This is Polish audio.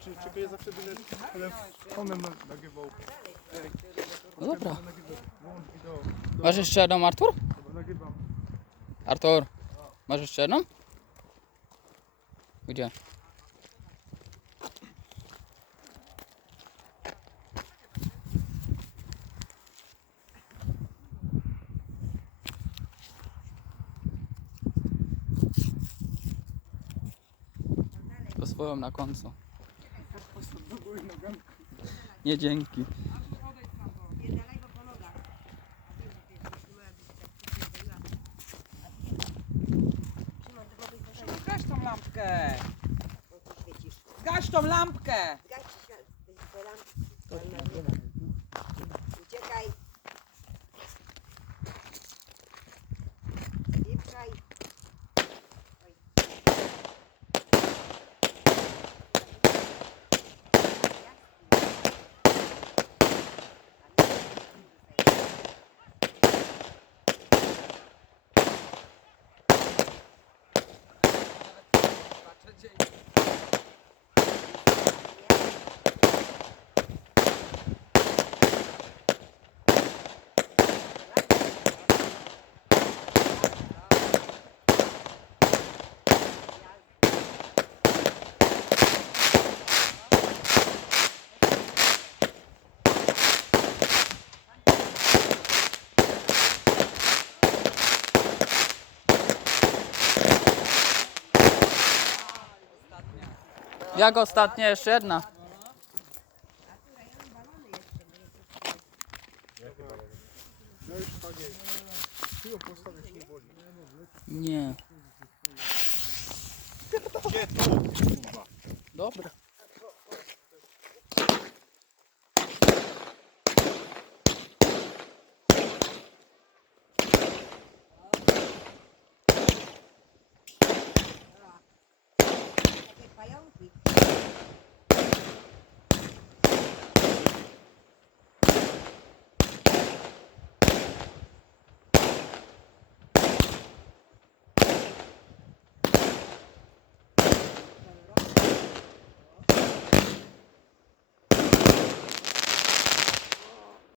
Czy, czy by je zawsze byle, byle one nagrywał? No dobra. Masz jeszcze jedną, Artur? Nagrywam. Artur, masz jeszcze jedną? Gdzie? Swoją na końcu. Nie dzięki. Zgaś tą lampkę! Zgaś tą lampkę! Uciekaj. Jak ostatnia, jeszcze jedna. Nie. Dobra. kayo.